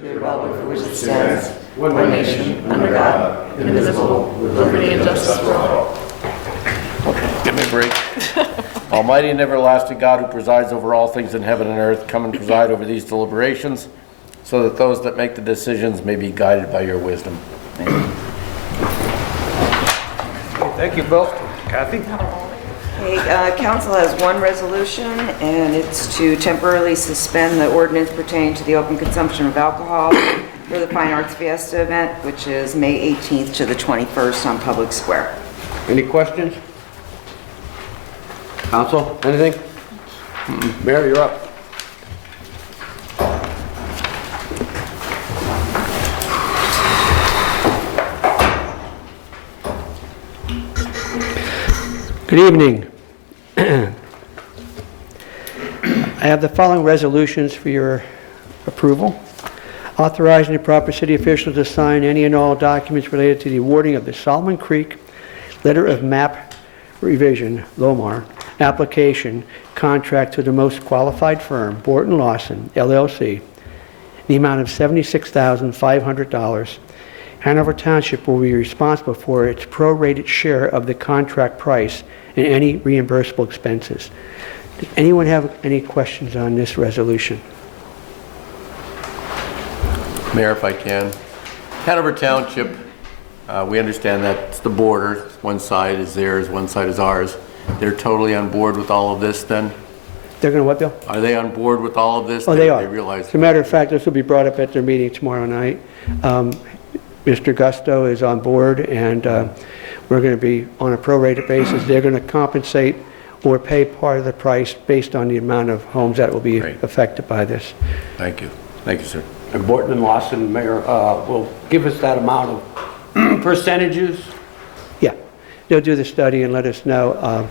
The republic for which it stands, one nation, under God, indivisible, with liberty and justice for all. Give me a break. Almighty and everlasting God, who presides over all things in heaven and earth, come and preside over these deliberations, so that those that make the decisions may be guided by your wisdom. Amen. Thank you both. Kathy? Okay, council has one resolution, and it's to temporarily suspend the ordinance pertaining to the open consumption of alcohol for the Fine Arts Fiesta event, which is May 18th to the 21st on Public Square. Any questions? Council, anything? Mayor, you're up. Good evening. I have the following resolutions for your approval. Authorizing the proper city officials to sign any and all documents related to the awarding of the Solomon Creek Letter of Map Revision, LOMAR, application contract to the most qualified firm, Borton Lawson, LLC, the amount of $76,500. Hanover Township will be responsible for its prorated share of the contract price and any reimbursable expenses. Does anyone have any questions on this resolution? Mayor, if I can. Hanover Township, we understand that's the border. One side is theirs, one side is ours. They're totally on board with all of this then? They're going to what, Bill? Are they on board with all of this? Oh, they are. They realize. As a matter of fact, this will be brought up at their meeting tomorrow night. Mr. Gusto is on board, and we're going to be on a prorated basis. They're going to compensate or pay part of the price based on the amount of homes that will be affected by this. Thank you. Thank you, sir. And Borton and Lawson, Mayor, will give us that amount of percentages? Yeah, they'll do the study and let us know.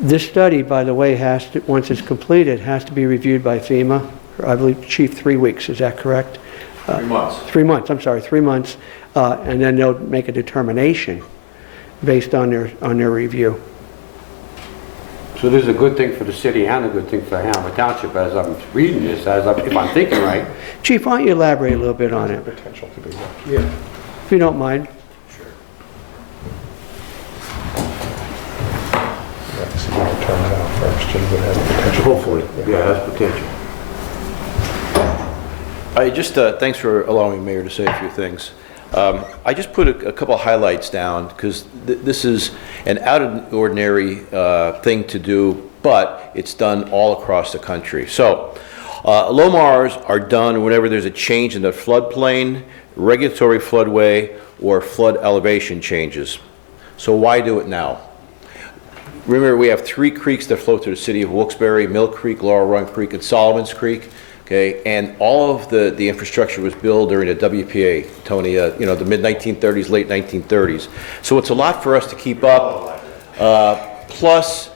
This study, by the way, has to, once it's completed, has to be reviewed by FEMA, I believe, Chief, 3 weeks. Is that correct? 3 months. 3 months, I'm sorry, 3 months, and then they'll make a determination based on their review. So this is a good thing for the city and a good thing for Hanover Township as I'm reading this, if I'm thinking right. Chief, why don't you elaborate a little bit on it? Potential to be there. Yeah. If you don't mind. Yeah, see how it turns out first, and would have potential. Hopefully, yeah, that's potential. Thanks for allowing me, Mayor, to say a few things. I just put a couple of highlights down because this is an out of the ordinary thing to do, but it's done all across the country. So, LOMARs are done whenever there's a change in the floodplain, regulatory floodway, or flood elevation changes. So why do it now? Remember, we have 3 creeks that flow through the city of Wilkes-Barre: Mill Creek, Laurel Run Creek, and Solomon's Creek. Okay, and all of the infrastructure was built during the WPA, Tony, the mid-1930s, late 1930s. So it's a lot for us to keep up. Plus,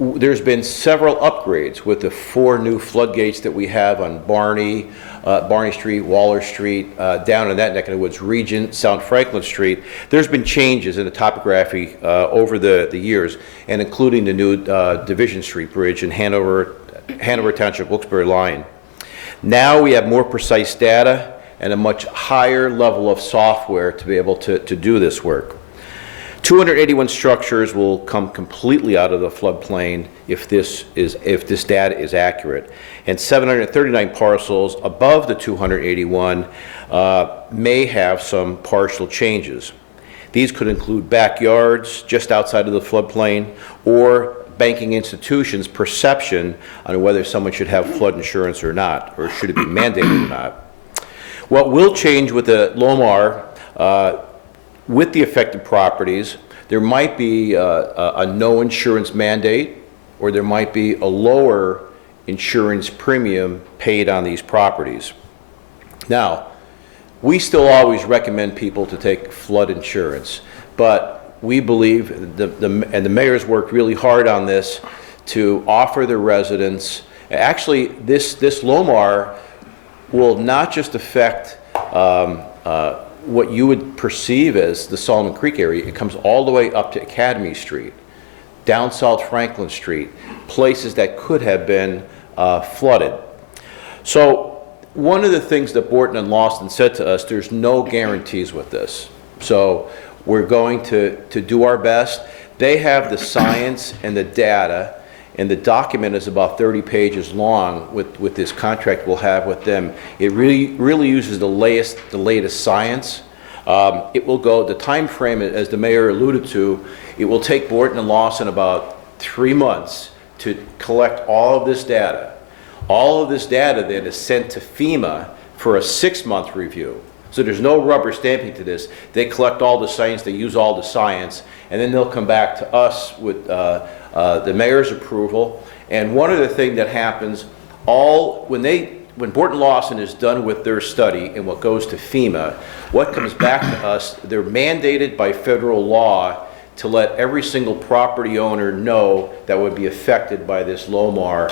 there's been several upgrades with the 4 new floodgates that we have on Barney Street, Waller Street, down in that neck of the woods, Regent, South Franklin Street. There's been changes in the topography over the years, and including the new Division Street Bridge in Hanover Township, Wilkes-Barre line. Now we have more precise data and a much higher level of software to be able to do this work. 281 structures will come completely out of the floodplain if this data is accurate, and 739 parcels above the 281 may have some partial changes. These could include backyards just outside of the floodplain, or banking institutions' perception on whether someone should have flood insurance or not, or should it be mandated or not. What will change with the LOMAR, with the affected properties, there might be a no insurance mandate, or there might be a lower insurance premium paid on these properties. Now, we still always recommend people to take flood insurance, but we believe, and the mayor's worked really hard on this, to offer the residents, actually this LOMAR will not just affect what you would perceive as the Solomon Creek area. It comes all the way up to Academy Street, down South Franklin Street, places that could have been flooded. So one of the things that Borton and Lawson said to us, there's no guarantees with this. So we're going to do our best. They have the science and the data, and the document is about 30 pages long with this contract we'll have with them. It really uses the latest science. It will go, the time frame, as the mayor alluded to, it will take Borton and Lawson about 3 months to collect all of this data. All of this data then is sent to FEMA for a 6-month review. So there's no rubber stamping to this. They collect all the science, they use all the science, and then they'll come back to us with the mayor's approval. And one other thing that happens, when Borton Lawson is done with their study and what goes to FEMA, what comes back to us, they're mandated by federal law to let every single property owner know that would be affected by this LOMAR,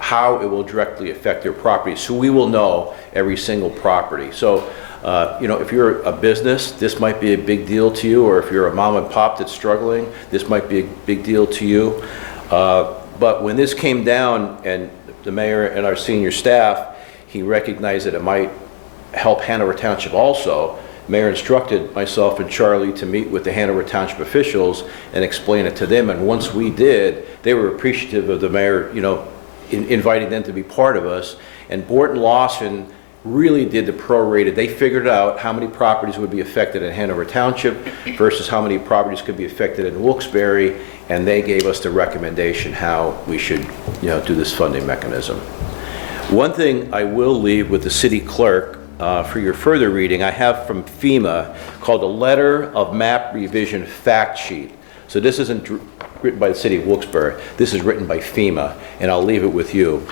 how it will directly affect their property. So we will know every single property. So, if you're a business, this might be a big deal to you, or if you're a mom and pop that's struggling, this might be a big deal to you. But when this came down, and the mayor and our senior staff, he recognized that it might help Hanover Township also. Mayor instructed myself and Charlie to meet with the Hanover Township officials and explain it to them. And once we did, they were appreciative of the mayor, inviting them to be part of us. And Borton Lawson really did the prorated. They figured out how many properties would be affected in Hanover Township versus how many properties could be affected in Wilkes-Barre, and they gave us the recommendation how we should, do this funding mechanism. One thing I will leave with the city clerk for your further reading, I have from FEMA called a Letter of Map Revision Fact Sheet. So this isn't written by the city of Wilkes-Barre. This is written by FEMA, and I'll leave it with you.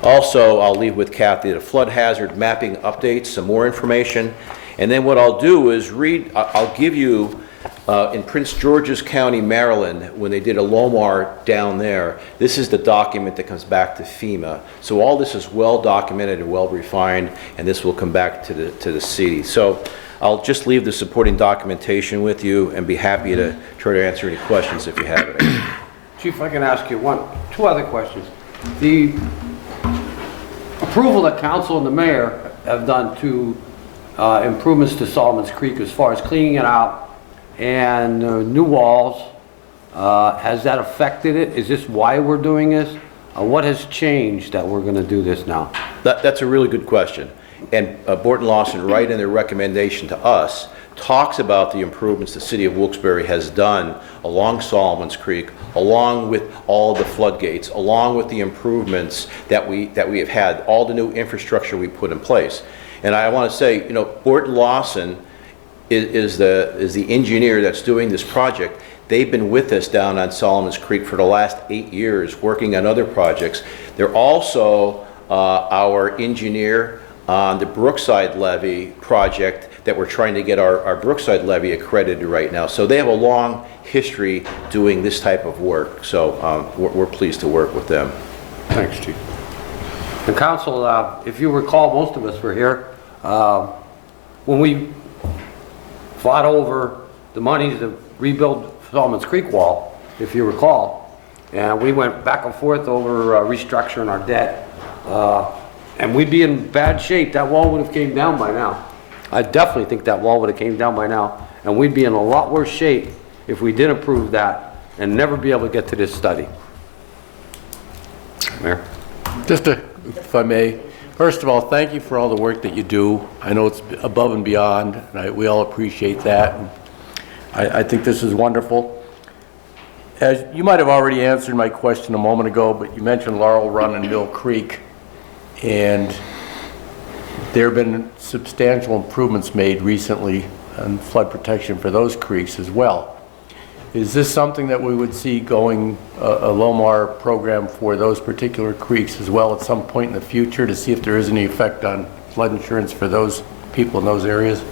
Also, I'll leave with Kathy the flood hazard mapping updates, some more information. And then what I'll do is I'll give you, in Prince George's County, Maryland, when they did a LOMAR down there, this is the document that comes back to FEMA. So all this is well documented and well refined, and this will come back to the city. So I'll just leave the supporting documentation with you and be happy to try to answer any questions if you have any. Chief, if I can ask you two other questions. The approval that council and the mayor have done to improvements to Solomon's Creek as far as cleaning it out and new walls, has that affected it? Is this why we're doing this? What has changed that we're going to do this now? That's a really good question. And Borton Lawson, right in their recommendation to us, talks about the improvements the city of Wilkes-Barre has done along Solomon's Creek, along with all the floodgates, along with the improvements that we have had, all the new infrastructure we put in place. And I want to say, Borton Lawson is the engineer that's doing this project. They've been with us down on Solomon's Creek for the last 8 years, working on other projects. They're also our engineer on the Brookside Levee project that we're trying to get our Brookside Levee accredited right now. So they have a long history doing this type of work. So we're pleased to work with them. Thanks, Chief. And council, if you recall, most of us were here when we fought over the money to rebuild Solomon's Creek wall, if you recall. And we went back and forth over restructuring our debt. And we'd be in bad shape. That wall would have came down by now. I definitely think that wall would have came down by now. And we'd be in a lot worse shape if we did approve that and never be able to get to this study. Mayor? If I may, first of all, thank you for all the work that you do. I know it's above and beyond, and we all appreciate that. I think this is wonderful. As you might have already answered my question a moment ago, but you mentioned Laurel Run and Mill Creek. And there have been substantial improvements made recently on flood protection for those creeks as well. Is this something that we would see going a LOMAR program for those particular creeks as well at some point in the future to see if there is any effect on flood insurance for those people in those areas?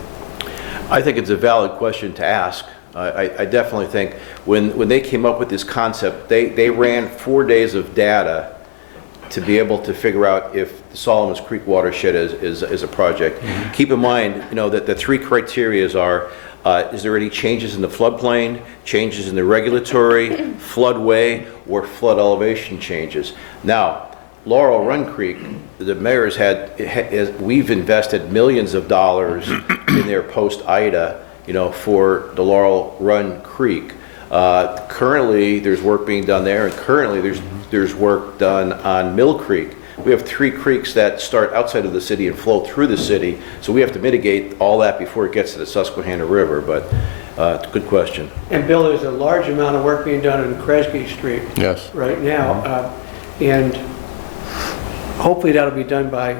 I think it's a valid question to ask. I definitely think when they came up with this concept, they ran 4 days of data to be able to figure out if the Solomon's Creek watershed is a project. Mm-hmm. Keep in mind, that the 3 criteria are, is there any changes in the floodplain, changes in the regulatory, floodway, or flood elevation changes? Now, Laurel Run Creek, the mayor's we've invested millions of dollars in their post-Ida, for the Laurel Run Creek. Currently, there's work being done there, and currently there's work done on Mill Creek. We have 3 creeks that start outside of the city and flow through the city, so we have to mitigate all that before it gets to the Susquehanna River, but it's a good question. And Bill, there's a large amount of work being done on Kresge Street. Yes. Right now, and hopefully that'll be done by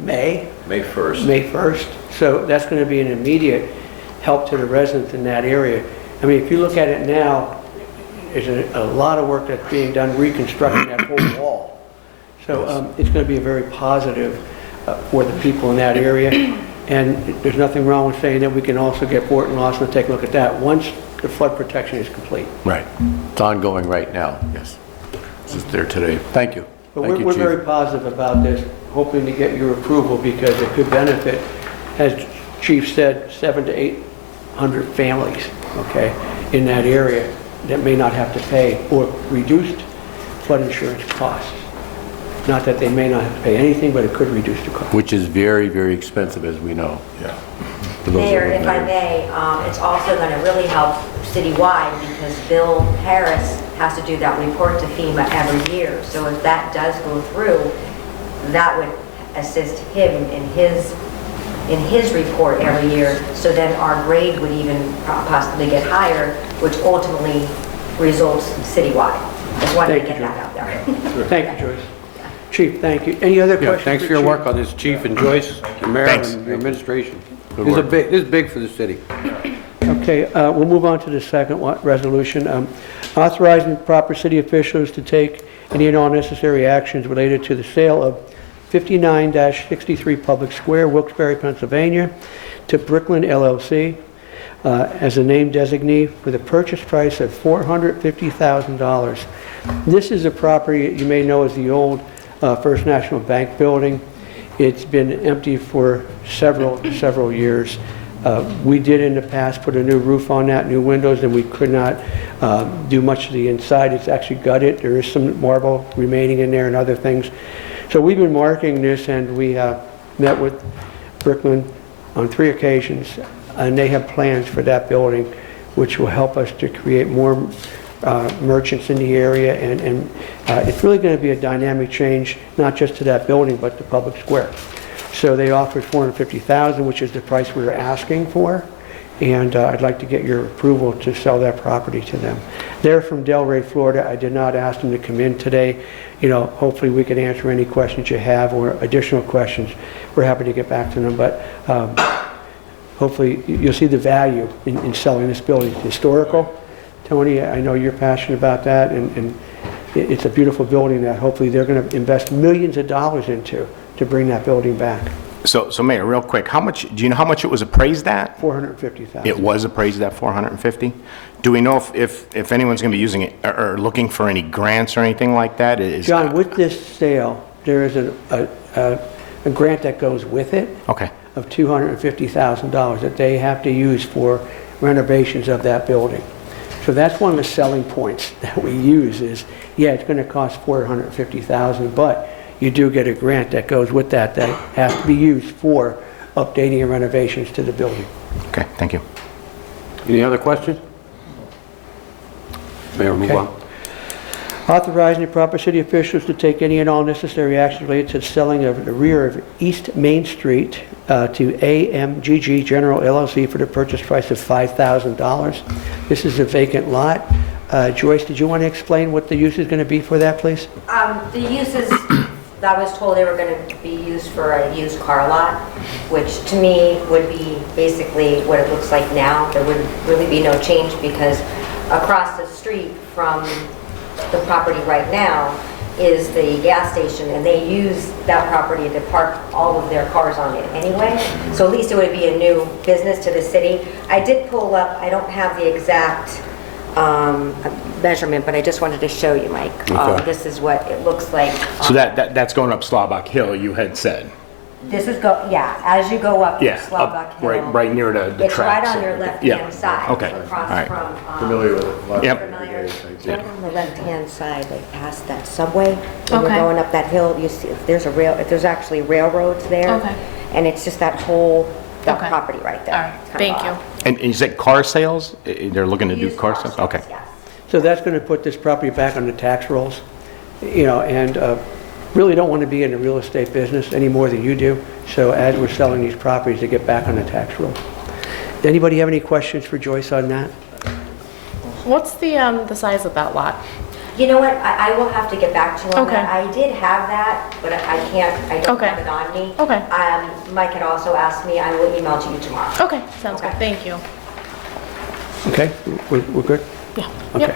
May 1st. May 1st. So that's going to be an immediate help to the residents in that area. I mean, if you look at it now, there's a lot of work that's being done reconstructing that whole wall. So it's going to be very positive for the people in that area. And there's nothing wrong with saying that we can also get Fort and Lawson to take a look at that once the flood protection is complete. Right. It's ongoing right now, yes. This is there today. Thank you. But Thank you, we're Chief. very positive about this, hoping to get your approval because it could benefit, as Chief said, 700 to 800 families, okay, in that area that may not have to pay or reduced flood insurance costs. Not that they may not have to pay anything, but it could reduce the cost. Which is very, very expensive, as we know. Yeah. For those Mayor, that if live I there. may, it's also going to really help citywide because Bill Harris has to do that report to FEMA every year. So if that does go through, that would assist him in his report every year. So then our grade would even possibly get higher, which ultimately results citywide. Just wanted to get that out there. Thank you, Joyce. Chief, thank you. Any other Yeah, questions? thanks for your work on this, Chief and Joyce, and Mayor, and your administration. This is big for the city. Okay, we'll move on to the second resolution. Authorizing proper city officials to take any and all necessary actions related to the sale of 59-63 Public Square, Wilkes-Barre, Pennsylvania, to Brooklyn LLC as a named designee for the purchase price of $450,000. This is a property you may know as the old First National Bank building. It's been empty for several years. We did in the past put a new roof on that, new windows, and we could not do much of the inside. It's actually gutted. There is some marble remaining in there and other things. So we've been marking this, and we met with Brooklyn on 3 occasions, and they have plans for that building, which will help us to create more merchants in the area, and it's really going to be a dynamic change, not just to that building, but the public square. So they offered $450,000, which is the price we were asking for, and I'd like to get your approval to sell that property to them. They're from Delray, Florida. I did not ask them to come in today. Hopefully we can answer any questions you have or additional questions. We're happy to get back to them, but hopefully you'll see the value in selling this building. It's historical. Tony, I know you're passionate about that, and it's a beautiful building that hopefully they're going to invest millions of dollars into to bring that building back. So Mayor, real quick, do you know how much it was appraised at? $450,000. It was appraised at 450? Do we know if anyone's going to be using it or looking for any grants or anything like that? John, with this sale, there is a grant that goes with it. Okay. Of $250,000 that they have to use for renovations of that building. So that's one of the selling points that we use is, yeah, it's going to cost $450,000, but you do get a grant that goes with that has to be used for updating and renovations to the building. Okay, thank you. Any other questions? Mayor, move Okay. on. Authorizing the proper city officials to take any and all necessary actions related to the selling of the rear of East Main Street to AMGG General LLC for the purchase price of $5,000. This is a vacant lot. Joyce, did you want to explain what the use is going to be for that, please? The uses, I was told they were going to be used for a used car lot, which to me would be basically what it looks like now. There would really be no change because across the street from the property right now is the gas station, and they use that property to park all of their cars on it anyway. So at least it would be a new business to the city. I did pull up, I don't have the exact measurement, but I just wanted to show you, Mike. Okay. This is what it looks like. So that's going up Slawbach Hill, you had said? This is as you go up Yeah, Slawbuck up, Hill. right near the It's right tracks. on your Yeah. left-hand side. Okay, Across all right. from, Familiar with it? Yep. familiar. Yeah. Right on the left-hand side, like past that subway. When you're Okay. going up that hill, you see, if there's actually railroads there. Okay. And it's just that whole, that Okay. property right there. All right, It's kind of thank you. odd. And you said car sales? They're looking to do Used car car sales? Okay. yes. So that's going to put this property back on the tax rolls, and really don't want to be in the real estate business any more than you do. So as we're selling these properties, they get back on the tax roll. Anybody have any questions for Joyce on that? What's the size of that lot? You know what, I will have to get back to you on Okay. that. I did have that, but I don't Okay. have it on me. Okay. Mike had also asked me, I will email to you tomorrow. Okay, sounds good, Okay. thank you. Okay, we're good? Yeah. Okay.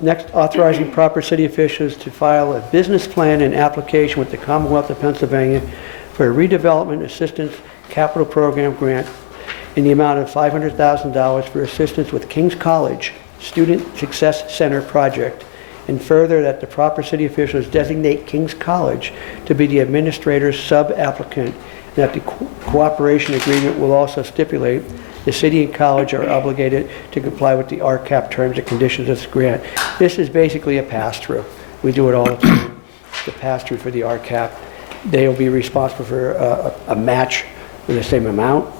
Next, authorizing proper city officials to file a business plan and application with the Commonwealth of Pennsylvania for a redevelopment assistance capital program grant in the amount of $500,000 for assistance with King's College Student Success Center project, and further that the proper city officials designate King's College to be the administrator's sub-applicant, and that the cooperation agreement will also stipulate the city and college are obligated to comply with the RCAP terms and conditions of this grant. This is basically a pass-through. We do it all the time, the pass-through for the RCAP. They will be responsible for a match for the same amount.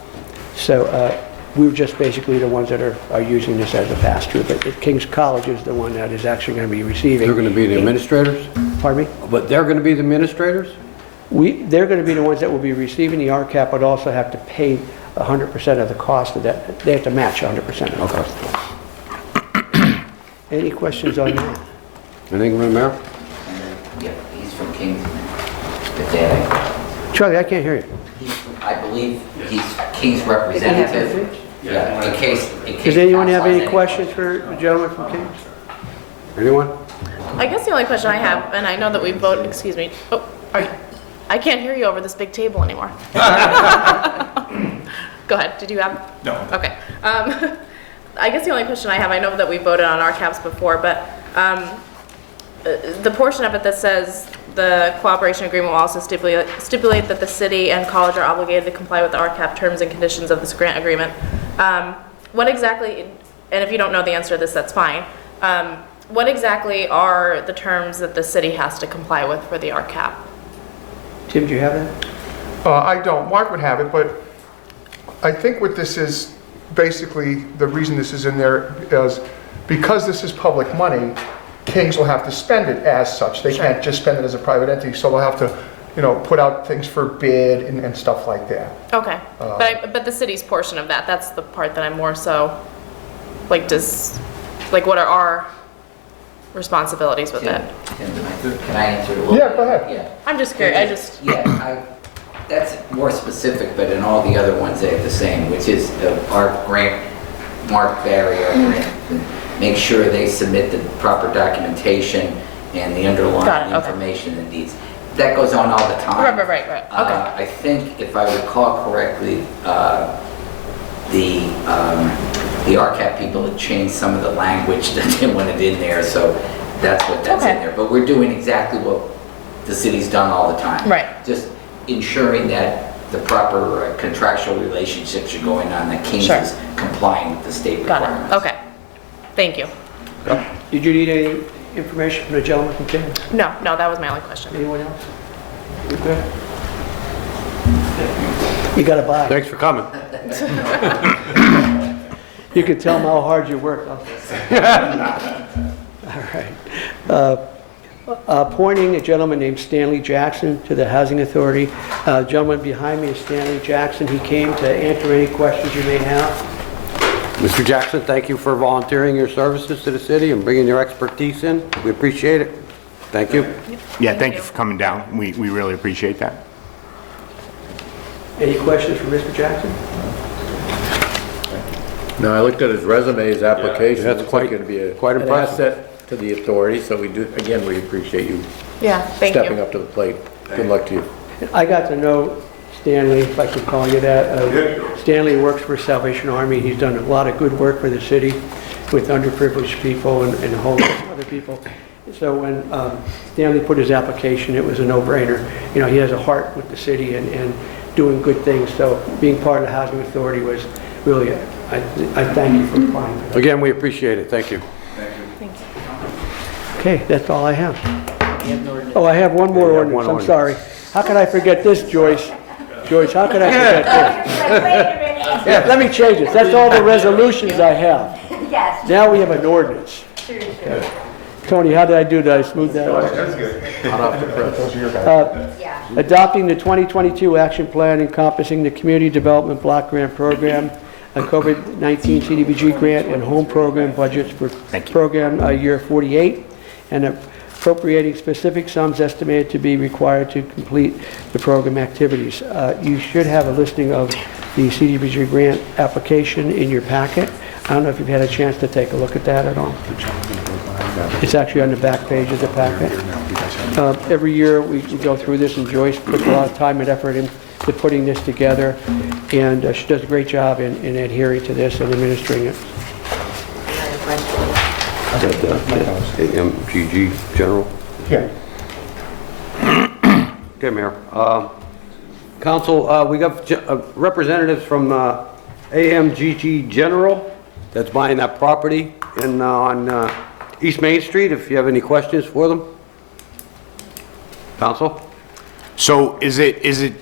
So we're just basically the ones that are using this as a pass-through, but King's College is the one that is actually going to be receiving. They're going to be the administrators? Pardon me? But they're going to be the administrators? They're going to be the ones that will be receiving the RCAP, but also have to pay 100% of the cost of that. They have to match 100% of the cost. Any questions on that? Anything from the mayor? Yeah, he's from Kings. The dad, Charlie, I can't hear you. I believe he's King's representative. Yeah, in case. Does anyone have council has any questions for the gentleman from Kings? Anyone? I guess the only question I have, and I know that we voted, excuse me, I can't hear you over this big table anymore. Go ahead, did you have? No. Okay. I guess the only question I have, I know that we voted on our caps before, but the portion of it that says the cooperation agreement will also stipulate that the city and college are obligated to comply with the RCAP terms and conditions of this grant agreement. What exactly, and if you don't know the answer to this, that's fine. What exactly are the terms that the city has to comply with for the RCAP? Tim, do you have that? I don't. Mark would have it, but I think what this is, basically, the reason this is in there is because this is public money, Kings will have to spend it as such. They can't just spend it as a private entity, so they'll have to, put out things for bid and stuff like that. Okay, but the city's portion of that, that's the part that I'm more so, what are our responsibilities with it? Can I answer it a little bit? Yeah, go ahead. Yeah. I'm just curious, That's more specific, but in all the other ones, they're the same, which is our grant, Mark Barry, our grant, make sure they submit the proper documentation and the Got underlying it, okay. information it needs. That goes on all the time. Right, okay. I think, if I recall correctly, the RCAP people had changed some of the language that they wanted in there, so that's what that's in Okay. there. But we're doing exactly what the city's done all the time. Right. Just ensuring that the proper contractual relationships are going on, that Kings Sure. is complying with the state Got requirements. it, okay. Thank you. Did you need any information from the gentleman from Kings? No, that was my only question. Anyone else? You good? You got to buy. Thanks for coming. You can tell them how hard you work. All right. Appointing a gentleman named Stanley Jackson to the Housing Authority. Gentleman behind me is Stanley Jackson. He came to answer any questions you may have. Mr. Jackson, thank you for volunteering your services to the city and bringing your expertise in. We appreciate it. Thank you. Yeah, thank you for coming down. We really appreciate that. Any questions for Mr. Jackson? No, I looked at his resume, his application. that's Looks like quite- it'd be quite an impressive. asset to the authority, so we appreciate you Yeah, thank stepping you. up to the plate. Good luck to you. I got to know Stanley, if I could call you that. Stanley works for Salvation Army. He's done a lot of good work for the city with underprivileged people and a whole lot of other people. So when Stanley put his application, it was a no-brainer. You know, he has a heart with the city and doing good things, so being part of the Housing Authority was really, I thank you for applying for that. Again, we appreciate it. Thank you. Okay, that's all I have. Oh, I have one more ordinance, I'm sorry. How could I forget this, Joyce? Joyce, how could I forget this? Yeah, let me change it. That's all the resolutions I have. Yes. Now we have an ordinance. Tony, how did I do? Did I smooth that out? Hot off the press. Yeah. Adopting the 2022 action plan encompassing the Community Development Block Grant Program, a COVID-19 CDBG grant and home program budgets for program year 48, and appropriating specific sums estimated to be required to complete the program activities. You should have a listing of the CDBG grant application in your packet. I don't know if you've had a chance to take a look at that at all. It's actually on the back page of the packet. Every year we go through this, and Joyce puts a lot of time and effort into putting this together, and she does a great job in adhering to this and administering it. AMGG General? Yeah. Okay, Mayor. Council, we got representatives from AMGG General that's buying that property on East Main Street, if you have any questions for them. Council? So is it?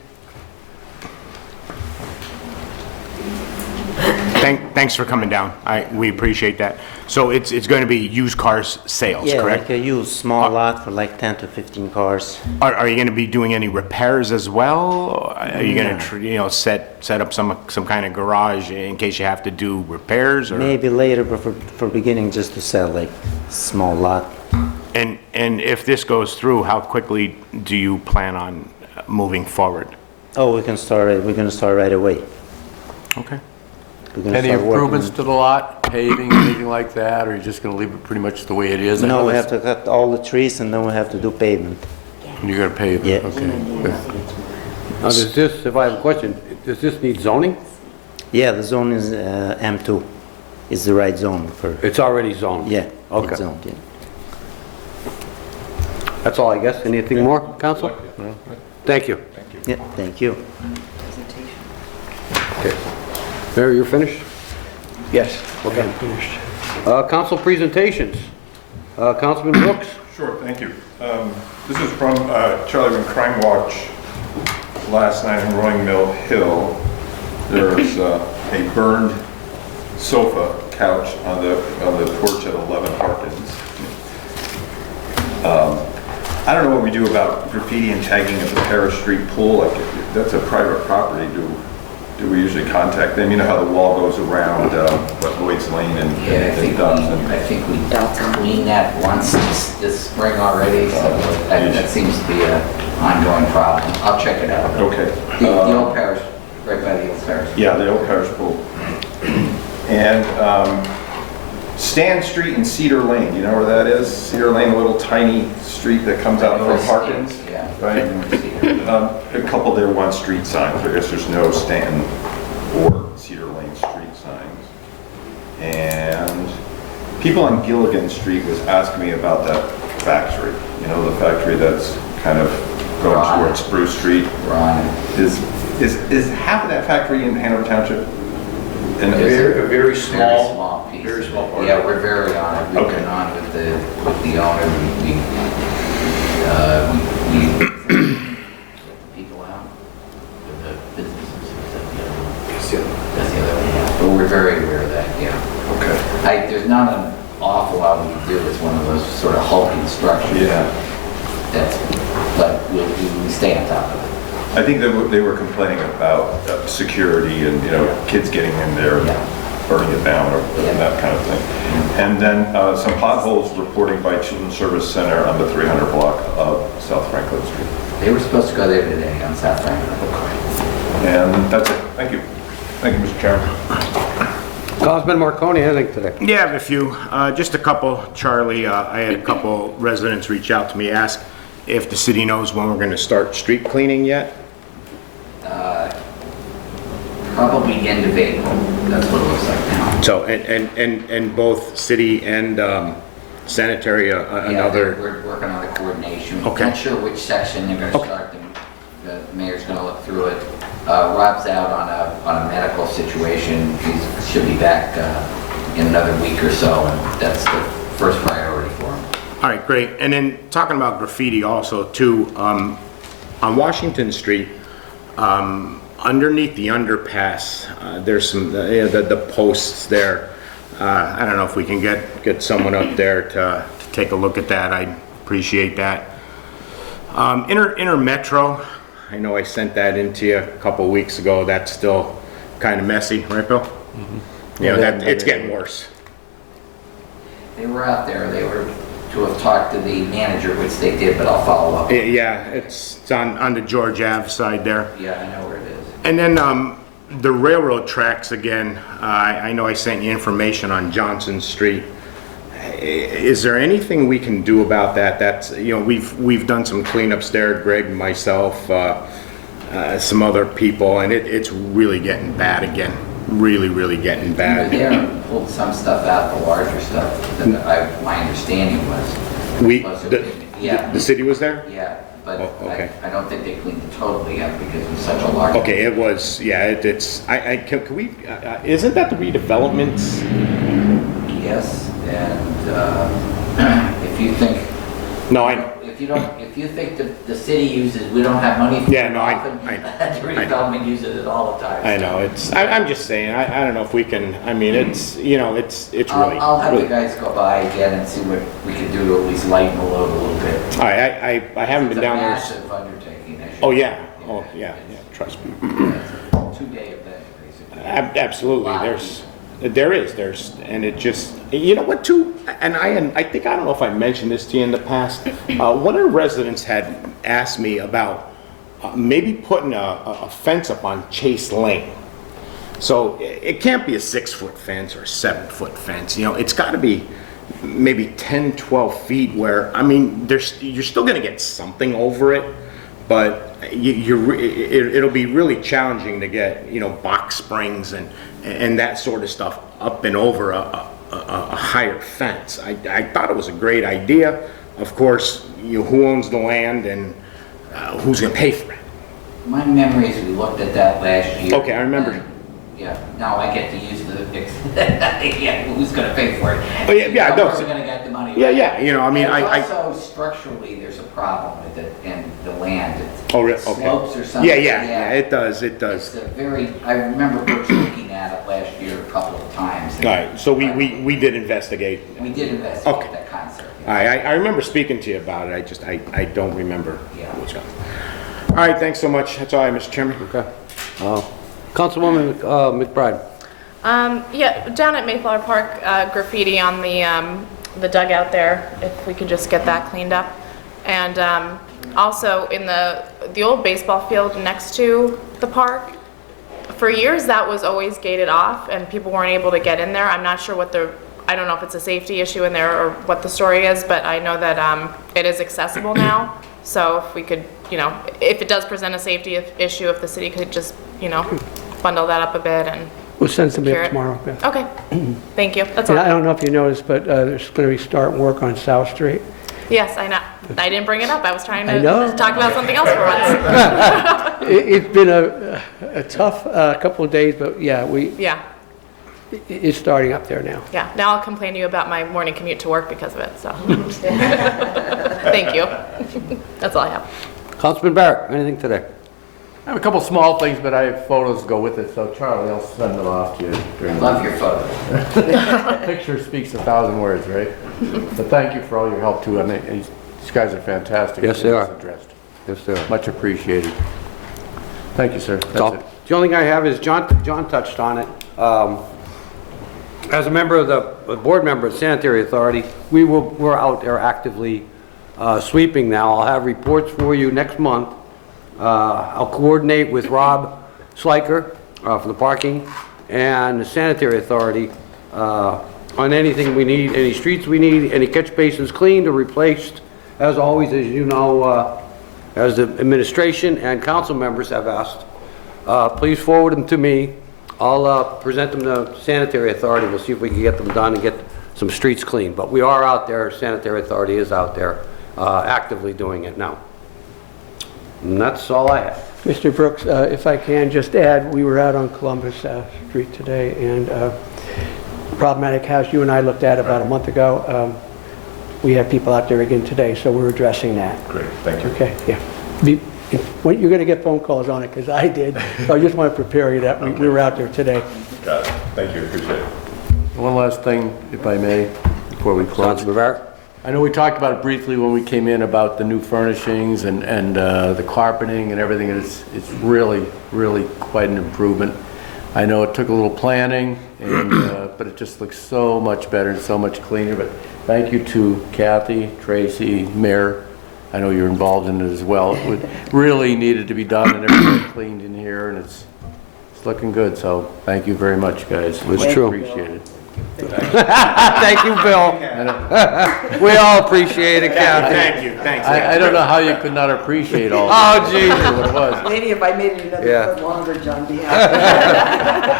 Thanks for coming down. We appreciate that. So it's going to be used cars sales, Yeah, correct? like a used small lot for like 10 to 15 cars. Are you going to be doing any repairs as well? Or are you going to, set up some kind of garage in case you have to do repairs? Or? Maybe later, but for beginning, just to sell like small lot. And if this goes through, how quickly do you plan on moving forward? Oh, we're gonna start right away. Okay. We're gonna Any start working. improvements to the lot, paving, anything like that, or are you just going to leave it pretty much the way it is? No, we have to cut all the trees and then we have to do pavement. And you're going to pave it? Yeah. Okay. Good. Now, does this, if I have a question, does this need zoning? Yeah, the zone is M2. Is the right zone for, It's already zoned? yeah, Okay. it's zoned, yeah. That's all, I guess. Anything more, Council? Thank you. Yeah, thank you. Okay. Mayor, you're finished? Yes. Okay. I'm finished. Council presentations. Councilman Brooks? Sure, thank you. This is from Charlie Wynn Crime Watch last night in Rolling Mill Hill. There's a burned sofa couch on the porch at 11 Harkins. I don't know what we do about graffiti and tagging at the Paris Street pool. Like, if that's a private property. Do we usually contact them? You know how the wall goes around Lloyd's Lane and Yeah, I think we cleaned that once this spring already, so that seems to be an ongoing problem. I'll check it out. Okay. The old parish, right by the old parish. Yeah, the old Parish pool. And Stan Street and Cedar Lane, you know where that is? Cedar Lane, a little tiny street that comes out from Harkins. Yeah. Right? A couple there want street signs. I guess there's no Stanton or Cedar Lane street signs. And people on Gilligan Street was asking me about that factory. You know, the factory that's kind of going towards Spruce Street. Right. Is half of that factory in Hanover Township? And a There's very small piece. very small part. Yeah, we're very on it. We've Okay. been on with the owner. We people out with the businesses. That's the other one, yeah. But we're very aware of that, yeah. Okay. There's not an awful lot we can do. It's one of those sort of hulking structures. Yeah. But we stay on top of it. I think that they were complaining about security and, kids getting in there, burning it down or that kind of thing. And then some potholes reporting by Children's Service Center on the 300 block of South Franklin Street. They were supposed to go there today on South Franklin. And that's it. Thank you. Thank you, Mr. Chairman. Councilman Marconi, anything today? Yeah, I have a few. Just a couple, Charlie. I had a couple residents reach out to me, ask if the city knows when we're going to start street cleaning yet. Probably end of April. That's what it looks like now. So, and both city and sanitary, Yeah, another? we're working on the coordination. Okay. Not sure which section they're gonna start. The mayor's gonna look through it. Rob's out on a medical situation. He should be back in another week or so, and that's the first priority for him. All right, great. And then talking about graffiti also too, on Washington Street, underneath the underpass, there's some, the posts there. I don't know if we can get someone up there to take a look at that. I'd appreciate that. Inter Metro, I know I sent that into you a couple of weeks ago. That's still kind of messy, right, Bill? Mm-hmm. You know, it's getting worse. They were out there. They were to have talked to the manager, which they did, but I'll follow up. Yeah, it's on the George Ave side there. Yeah, I know where it is. And then the railroad tracks again. I know I sent you information on Johnson Street. Is there anything we can do about that? That's, you know, we've done some cleanups there, Greg, myself, some other people, and it's really getting bad again. Really getting bad. We were there and pulled some stuff out, the larger stuff, that my understanding was. The city was there? Yeah, but Oh, okay. I don't think they cleaned it totally up because it was such a large. Okay, it was, yeah, it's, can we, isn't that the redevelopment? Yes, and if you think. No, I know. If you think that the city uses, we don't have money for Yeah, it no, often, the redevelopment uses it all the time. I know, it's, I'm just saying, I don't know if we can, I mean, it's, you know, it's really. I'll have really- you guys go by again and see what we can do to at least lighten the load a little bit. All right, I haven't been down there. It's a massive undertaking. Oh, yeah, trust me. It's a 2-day event, basically. Absolutely, Wow. there's, and it just, you know what too, and I think, I don't know if I mentioned this to you in the past, one of the residents had asked me about maybe putting a fence up on Chase Lane. So it can't be a 6-foot fence or a 7-foot fence, you know, it's gotta be maybe 10, 12 feet where, I mean, you're still gonna get something over it, but it'll be really challenging to get, you know, box springs and that sort of stuff up and over a higher fence. I thought it was a great idea. Of course, who owns the land and who's going to pay for it? My memory is we looked at that last year. Okay, I remember. and, Yeah, now I get to use the, yeah, who's gonna pay for it? Oh, yeah, no, We're gonna get the money. Yeah, you know, I mean, And also structurally, there's a problem with it and the land. Oh, really? It Okay. Slopes or something. Yeah, it does. It's a very, I remember Brooks looking at it last year a couple of times. All right, so we did investigate. We did investigate Okay. that concept. All right, I remember speaking to you about it, I don't remember. Yeah. Which one. All right, thanks so much. That's all I have, Mr. Chairman. Okay. Councilwoman McBride. Yeah, down at Mayflower Park, graffiti on the dugout there, if we could just get that cleaned up. And also in the old baseball field next to the park, for years that was always gated off and people weren't able to get in there. I'm not sure I don't know if it's a safety issue in there or what the story is, but I know that it is accessible now. So if we could, if it does present a safety issue, if the city could just, bundle that up a bit and We'll send some secure in it. tomorrow, Beth. Okay, thank you. That's And I all. don't know if you noticed, but there's going to be starting work on South Street. Yes, I know. I didn't bring it up. I was trying I to know. talk about something else for once. It's been a tough couple of days, but yeah, Yeah, it's starting up there now. yeah. Now I'll complain to you about my morning commute to work because of it, so. Thank you. That's all I have. Councilman Barrett, anything today? I have a couple small things, but I have photos to go with it, so Charlie, I'll send them off to you. I love your photos. Picture speaks 1,000 words, right? So thank you for all your help too, and these guys are fantastic. Yes, they are. Addressed. Yes, sir. Much appreciated. Thank you, sir. That's it. The only thing I have is John touched on it. As a member of the board member of Sanitary Authority, we're out there actively sweeping now. I'll have reports for you next month. I'll coordinate with Rob Sliker for the parking and the Sanitary Authority on anything we need, any streets we need, any catch basins cleaned or replaced. As always, as you know, as the administration and council members have asked, please forward them to me. I'll present them to Sanitary Authority. We'll see if we can get them done and get some streets clean. But we are out there, sanitary authority is out there actively doing it now. And that's all I have. Mr. Brooks, if I can just add, we were out on Columbus Street today, and problematic house you and I looked at about a month ago, we have people out there again today, so we're addressing that. Great, thank you. Okay, yeah. You're going to get phone calls on it, because I did, so I just want to prepare you that we were out there today. Got it. Thank you, appreciate it. One last thing, if I may, before we close. Councilman Barrett? I know we talked about it briefly when we came in about the new furnishings and the carpeting and everything. It's really, really quite an improvement. I know it took a little planning, and but it just looks so much better and so much cleaner. But thank you to Kathy, Tracy, Mayor. I know you're involved in it as well. It really needed to be done, and everything cleaned in here, and it's looking good. So thank you very much, guys. It's true. Appreciate it. Thank you, Bill. We all appreciate it, Kathy. Thank you, thanks. I don't know how you could not appreciate all Oh, this. geez. What it was. Maybe if I made it another Yeah. foot longer, John, be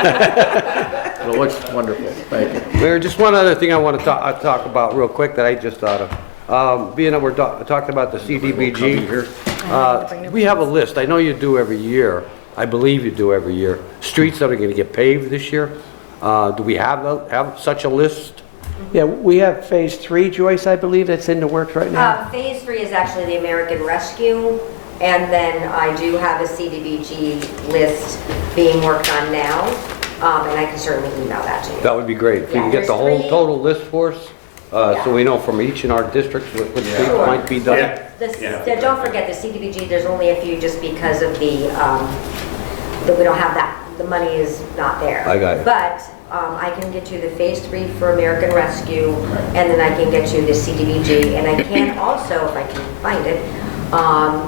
It looks wonderful. Thank you. Mayor, just one other thing I want to talk about real quick that I just thought of. Being that we're talking about the CDBG, we have a list. I know you do every year. I believe you do every year. Streets that are going to get paved this year. Do we have such a list? Yeah, we have Phase 3, Joyce, I believe, that's in the works right now. Phase 3 is actually the American Rescue, and then I do have a CDBG list being worked on now, and I can certainly email that to you. That would be great. If you can Yeah, get the there's whole three. total list for us, so we know from each in our districts what streets Sure. might be done. Yeah. Don't forget the CDBG, there's only a few just because of that we don't have that, the money is not there. I got it. But I can get you the Phase 3 for American Rescue, and then I can get you the CDBG, and I can also, if I can find it,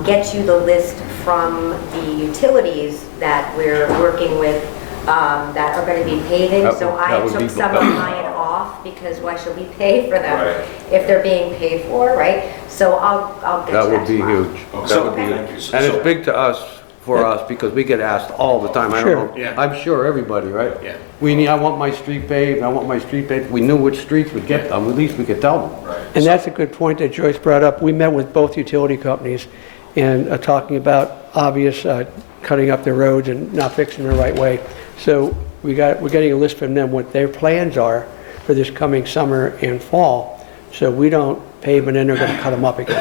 get you the list from the utilities that we're working with that are going to be paving. That So would- I that would took be- some of mine off, because why should we pay for them Right. if they're being paid for, right? So I'll get you That that would be tomorrow. huge. That would be huge. And it's big to us, for us, because we get asked all the time. I don't know, Sure. Yeah. I'm sure everybody, right? Yeah. I want my street paved, I want my street paved. If we knew which streets would get them, at least we could tell them. And that's a good point that Joyce brought up. We met with both utility companies and talking about obvious cutting up the roads and not fixing them the right way. So we're getting a list from them what their plans are for this coming summer and fall. So we don't pave and then they're going to cut them up again,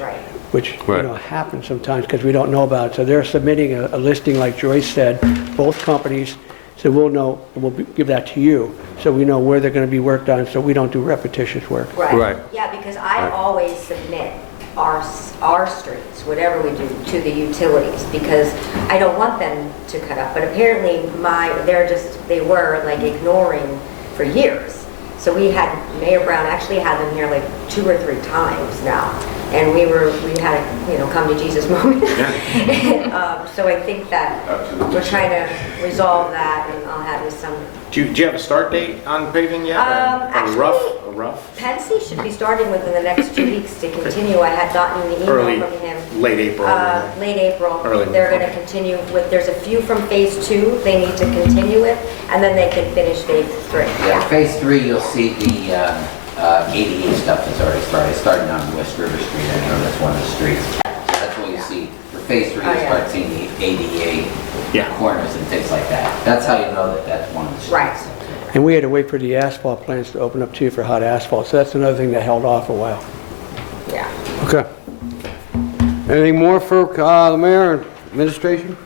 Right. which Right. happens sometimes because we don't know about it. So they're submitting a listing like Joyce said, both companies. So we'll know, and we'll give that to you, so we know where they're going to be worked on, so we don't do repetitious work. Right. Yeah, because I Right. always submit our streets, whatever we do, to the utilities, because I don't want them to cut up, but apparently they were like ignoring for years. So Mayor Brown actually had them here like 2 or 3 times now, and we had a, come to Jesus moment. So I think that we're trying to resolve that, and I'll have you some. Do you have a start date on paving yet? or Actually, a rough? Pensy should be starting within the next 2 weeks to continue. I had gotten the Early, email from him. late April. Late April. Early. They're going to continue with, there's a few from Phase 2 they need to continue with, and then they can finish Phase 3. Yeah, Phase 3, you'll see the ADA stuff that's already started, starting on West River Street. I know that's one of the streets. So that's what you see. For Phase 3, Oh, you yeah. start seeing the ADA Yeah. corners and things like that. That's how you know that that's one of the streets. Right. And we had to wait for the asphalt plants to open up too for hot asphalt, so that's another thing that held off a while. Yeah. Okay. Anything more for the mayor and administration?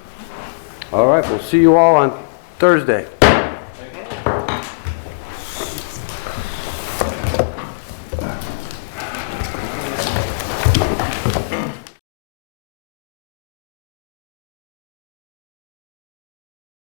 All right, we'll see you all on Thursday.